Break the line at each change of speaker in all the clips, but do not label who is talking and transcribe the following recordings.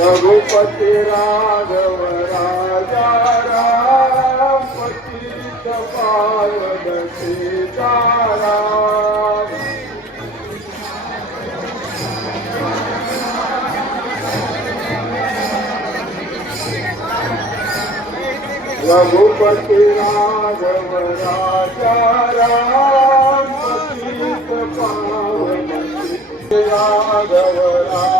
रघुपति राजा पतित पावन सीताराम रघुपति राघव राजा राम पतित पावन राघव राजा राम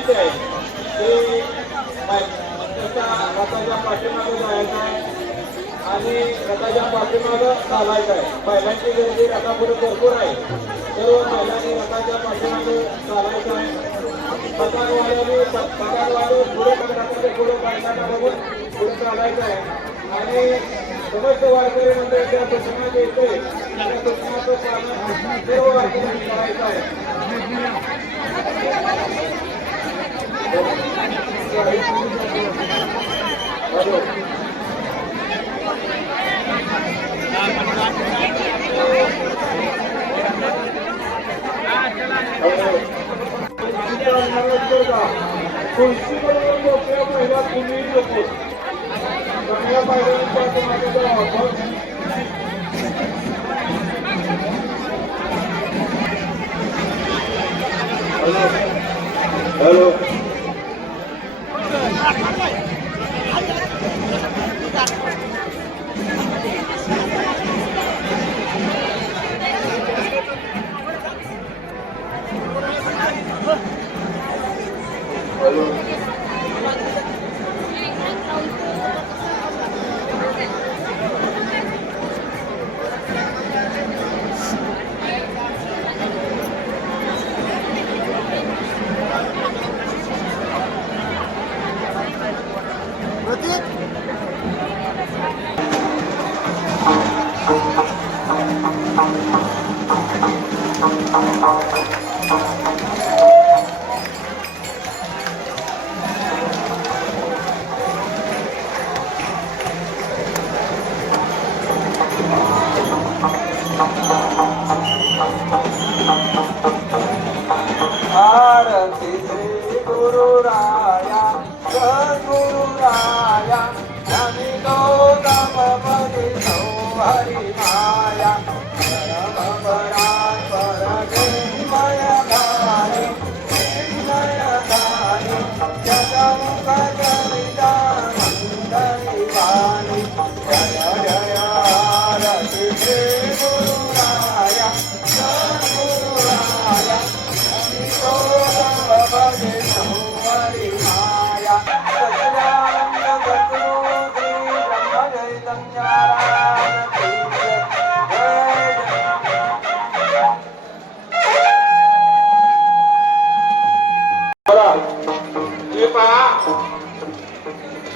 विनंती आहे. ते त्याच्या रथाच्या पाठीमागं जायचं आहे. आणि रथाच्या पाठीमागं चालायचं आहे. बैलांची गर्दी रथापुढे भरपूर आहे. सर्व बैलांनी रथाच्या पाठीमागं चालायचं आहे. पताकवाल्याने पताकवाले पुढे रथाचे पुढे बैलांना बघून पुढे चालायचं आहे. आणि समस्त वारकरी मंडळाच्या सूचना देते त्या सूचनाचं पालन सर्व वारकऱ्यांनी करायचं आहे. Hello. Hello.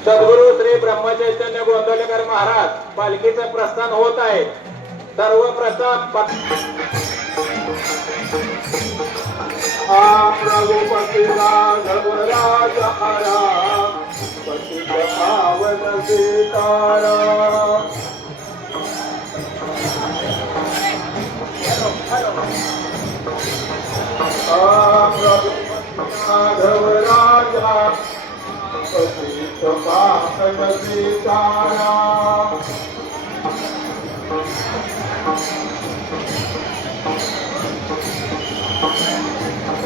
सद्गुरु श्री ब्रह्मचैतन्य गोंदवलेकर महाराज पालखीचं प्रस्थान होत आहे. सर्व प्रथम
राम रघुपति राघव राजा राम पतित पावन सीताराम राम रघुपति राघव राजा पतित पावन सीताराम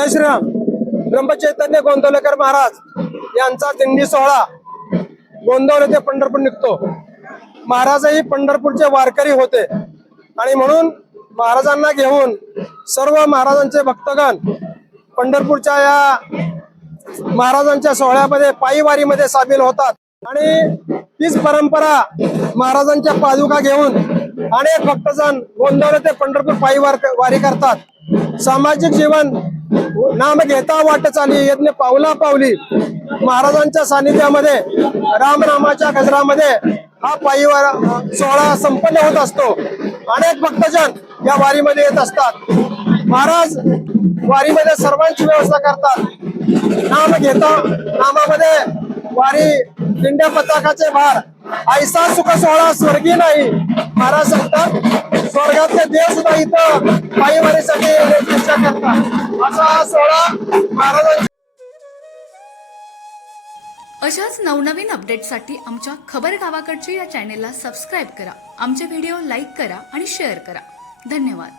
जय श्रीराम. ब्रह्मचैतन्य गोंदवलेकर महाराज यांचा दिंडी सोहळा गोंदवले ते पंढरपूर निघतो. महाराजही पंढरपूरचे वारकरी होते. आणि म्हणून महाराजांना घेऊन सर्व महाराजांचे भक्तगण पंढरपूरच्या या महाराजांच्या सोहळ्यामध्ये पायीवारीमध्ये सामील होतात. आणि तीच परंपरा महाराजांच्या पादुका घेऊन अनेक भक्तजण गोंदवले ते पंढरपूर पायी वारी करतात. सामाजिक जीवन नाम घेता वाट चाली यज्ञ पावला पावली. महाराजांच्या सानिध्यामध्ये रामनामाच्या गजरामध्ये हा पायी सोहळा संपन्न होत असतो. अनेक भक्तजन या वारीमध्ये येत असतात. महाराज वारीमध्ये सर्वांची व्यवस्था करतात. नाम घेता नामामध्ये वारी दिंड्या पताकाचे भार. ऐसा सुख सोहळा स्वर्गी नाही. महाराज सांगतात स्वर्गातले देव सुद्धा इथं पायी वारीसाठी येण्याची इच्छा करतात. असा हा सोहळा महाराजांच्या
अशाच नवनवीन अपडेटसाठी आमच्या खबर गावाकडची या चॅनेलला सबस्क्राईब करा. आमचे व्हिडिओ लाईक करा आणि शेअर करा. धन्यवाद.